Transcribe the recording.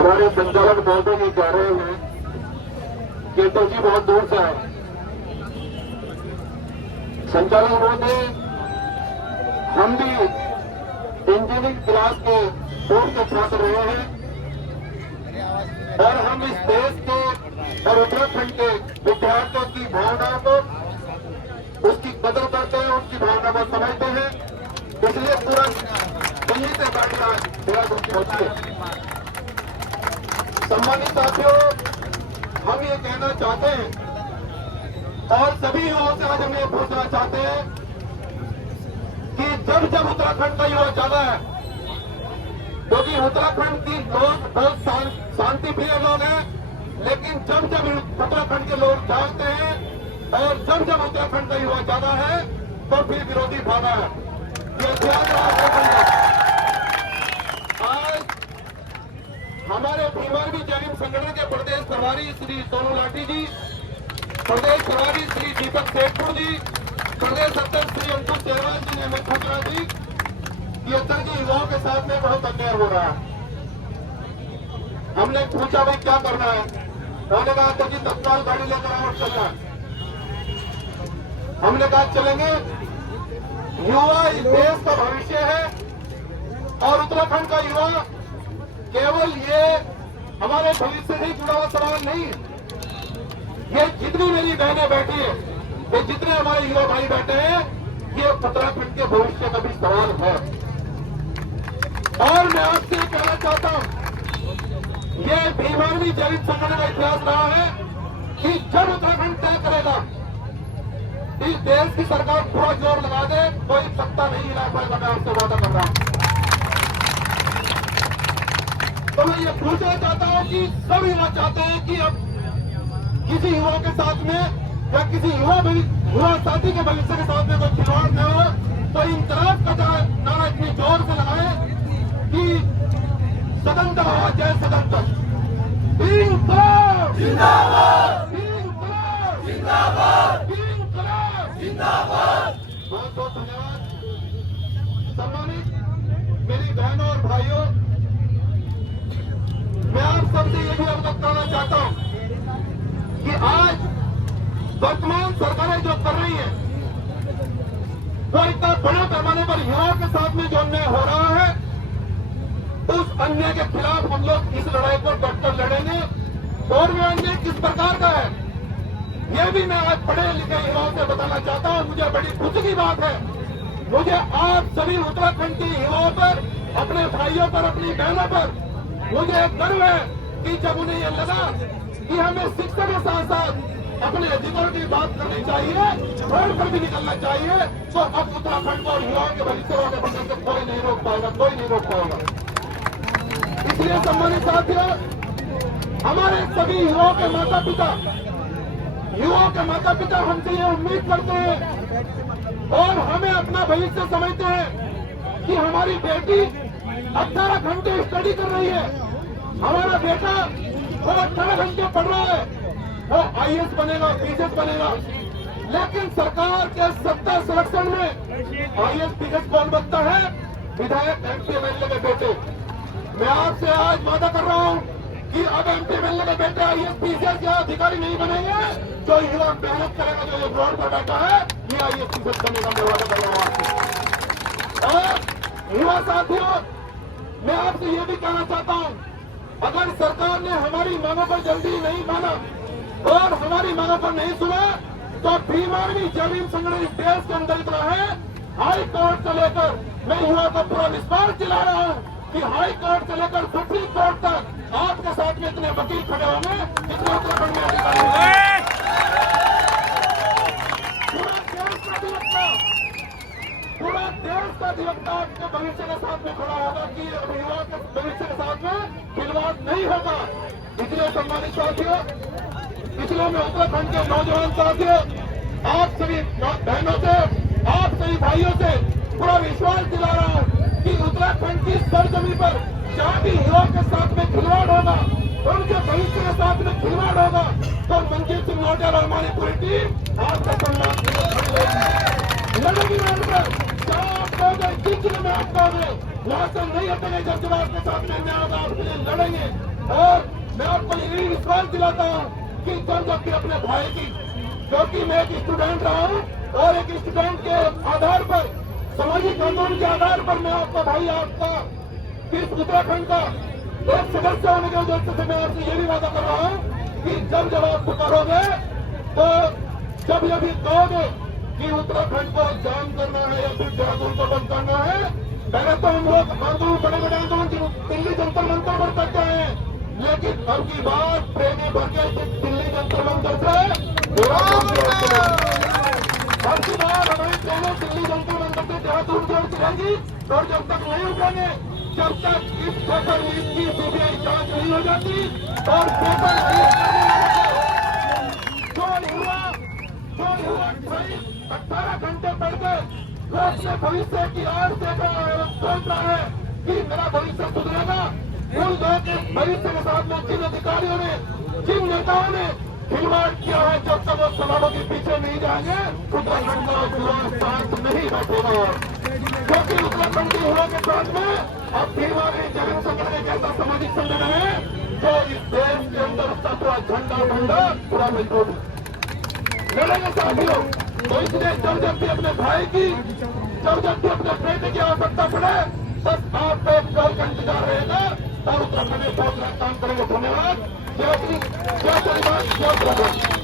हमारे संचालक महोदय ये कह रहे हैं कि तो जी बहुत दूर से है। संचालक महोदय, हम भी इंजीनियरिंग क्लास के बोर्ड के छात्र रहे हैं और हम इस देश के और उत्तराखंड के विद्यार्थियों की भावनाओं को, उसकी कदर करते हैं, उनकी भावना को समझते हैं। इसलिए पूरा दिल्ली से गाड़ी आज देहरादून पहुंची है। सम्मानित साथियों, हम ये कहना चाहते हैं और सभी युवाओं से आज हम ये पूछना चाहते हैं कि जब जब उत्तराखंड का युवा ज्यादा है, क्योंकि उत्तराखंड की लोग बहुत शांति प्रिय लोग हैं, लेकिन जब जब उत्तराखंड के लोग जागते हैं और जब जब उत्तराखंड का युवा ज्यादा है तो फिर विरोधी भागा है। ये ध्यान रखना। आज हमारे भीमार्मी जैन संगठन के प्रदेश प्रभारी श्री सोनू लाठी जी, प्रदेश प्रभारी श्री दीपक सेठपुर जी, प्रदेश अध्यक्ष श्री अंकुश चेरवाल जी ने हमें पूछा जी कि अंदर के युवाओं के साथ में बहुत अन्याय हो रहा है। हमने पूछा भाई क्या करना है, उन्होंने कहा तो जी तत्काल गाड़ी लेकर आओ चलना। हमने कहा चलेंगे, युवा इस देश का भविष्य है और उत्तराखंड का युवा केवल ये हमारे भविष्य से ही जुड़ा हुआ सवाल नहीं है। ये जितनी मेरी बहनें बैठी है, ये जितने हमारे युवा भाई बैठे हैं, ये उत्तराखंड के भविष्य का भी सवाल है। और मैं आपसे कहना चाहता हूं, ये भीमार्मी जैन संगठन का इतिहास रहा है कि जब उत्तराखंड तय करेगा, इस देश की सरकार पूरा जोर लगा दे, कोई सत्ता नहीं हिला पाएगा। मैं आपसे वादा कर रहा हूं। तो मैं ये पूछना चाहता हूं कि सब युवा चाहते हैं कि अब किसी युवा के साथ में या किसी युवा साथी के भविष्य के साथ में कोई खिलवाड़ न हो, तो इंकलाब का नारा इतनी जोर से लगाए कि सदंतर हो जय सदंतर। इंकलाब जिंदाबाद, इंकलाब जिंदाबाद, इंकलाब जिंदाबाद। बहुत बहुत धन्यवाद। सम्मानित मेरी बहनों और भाइयों, मैं आप सबसे ये भी अवगत कराना चाहता हूं कि आज वर्तमान सरकारें जो कर रही हैं, वो इतना बड़े पैमाने पर युवाओं के साथ में जो अन्याय हो रहा है, उस अन्याय के खिलाफ हम लोग इस लड़ाई को डटकर लड़ेंगे। और वो अन्याय किस प्रकार का है, ये भी मैं आज पढ़े लिखे युवाओं से बताना चाहता हूं। मुझे बड़ी खुशी की बात है, मुझे आप सभी उत्तराखंड के युवाओं पर, अपने भाइयों पर, अपनी बहनों पर मुझे गर्व है कि जब उन्हें यह लगा कि हमें शिक्षा के साथ साथ अपने अधिकारों की बात करनी चाहिए, रोड पर भी निकलना चाहिए, तो अब उत्तराखंड को और युवाओं के भविष्य को आगे बढ़ने से कोई नहीं रोक पाएगा, कोई नहीं रोक पाएगा। इसलिए सम्मानित साथियों, हमारे सभी युवाओं के माता पिता हमसे ये उम्मीद करते हैं और हमें अपना भविष्य समझते हैं कि हमारी बेटी 18 घंटे स्टडी कर रही है, हमारा बेटा वो 18 घंटे पढ़ रहा है, वो IAS बनेगा, PCS बनेगा। लेकिन सरकार के सत्ता संरक्षण में IAS PCS कौन बनता है? विधायक MP MLA के बेटे। मैं आपसे आज वादा कर रहा हूं कि अब MP MLA के बेटे IAS PCS या अधिकारी नहीं बनेंगे। जो युवा मेहनत करेगा, जो ये बोर्ड पर बैठा है, ये IAS PCS बनेगा। मैं वादा कर रहा हूं आपसे। और युवा साथियों, मैं आपसे ये भी कहना चाहता हूं, अगर सरकार ने हमारी मांगों पर जल्दी नहीं माना और हमारी मांगों पर नहीं सुना, तो भीमार्मी जैन संगठन इस देश के अंदर इतना है, हाई कोर्ट से लेकर मैं युवा को पूरा विश्वास दिला रहा हूं कि हाई कोर्ट से लेकर सुप्रीम कोर्ट तक आपके साथ में इतने वकील खड़े होंगे, इतने उत्तराखंड में अधिकारी होंगे। पूरा देश का अधिवक्ता आपके भविष्य के साथ में खड़ा होगा कि युवा के भविष्य के साथ में खिलवाड़ नहीं होगा। इसलिए सम्मानित साथियों, इसलिए मैं उत्तराखंड के नौजवान साथियों, आप सभी बहनों से, आप सभी भाइयों से पूरा विश्वास दिला रहा हूं कि उत्तराखंड की सरजमी पर जहां भी युवा के साथ में खिलवाड़ होगा, उनके भविष्य के साथ में खिलवाड़ होगा, तो मनजीत सिंह नौटियाल और हमारी पूरी टीम आपका सम्मान लड़ेगी। रोड पर आप कहोगे, में आप कहोगे, वहां से नहीं हटेंगे। जब आपके साथ में होगा, आपके लिए लड़ेंगे। और मैं आपको यही विश्वास दिलाता हूँ कि जब भी अपने भाई की, क्योंकि मैं एक स्टूडेंट रहा हूँ और एक स्टूडेंट के आधार पर, सामाजिक आंदोलन के आधार पर मैं आपका भाई, आपका इस उत्तराखंड का एक सदस्य होने के उद्देश्य से मैं आपसे ये भी वादा कर रहा हूँ कि जब आप पुकारोगे तो जब ये कहोगे कि उत्तराखंड को जाम करना है या फिर देहरादून को बंद करना है, पहले तो हम लोग आंदोलन, बड़े बड़े आंदोलन दिल्ली जंतर मंतर पर करते हैं, लेकिन अब की बात ट्रेनें भर के दिल्ली जंतर मंतर से अब की बात हमारी ट्रेनें दिल्ली जंतर मंतर से देहरादून की ओर चलेगी। और जब तक नहीं उठेंगे, जब तक इस पेपर लीक की सीबीआई जांच नहीं हो जाती और पेपर जो युवा 18 घंटे पढ़ के वो अपने भविष्य की आड़ देख रहा है, सोच रहा है कि मेरा भविष्य सुधरेगा, उन लोगों के भविष्य के साथ में जिन अधिकारियों ने, जिन नेताओं ने खिलवाड़ किया है, जब तक वो सवालों के पीछे नहीं जाएंगे, उत्तराखंड का युवा शांत नहीं बैठेगा। क्योंकि उत्तराखंड के युवा के साथ में अब भीमानी जगत संगठन एक ऐसा सामाजिक संगठन है जो इस देश के अंदर सत्वा झंडा भंडा पूरा मजबूत लड़ेंगे साथियों। तो इसलिए जब भी अपने भाई की, जब भी अपने बेटे की आवश्यकता पड़े, बस आप एक कल का इंतजार रहेगा और उत्तराखंड में बहुत काम करेंगे। धन्यवाद। जय श्री राम, जय श्री राम, जय श्री राम।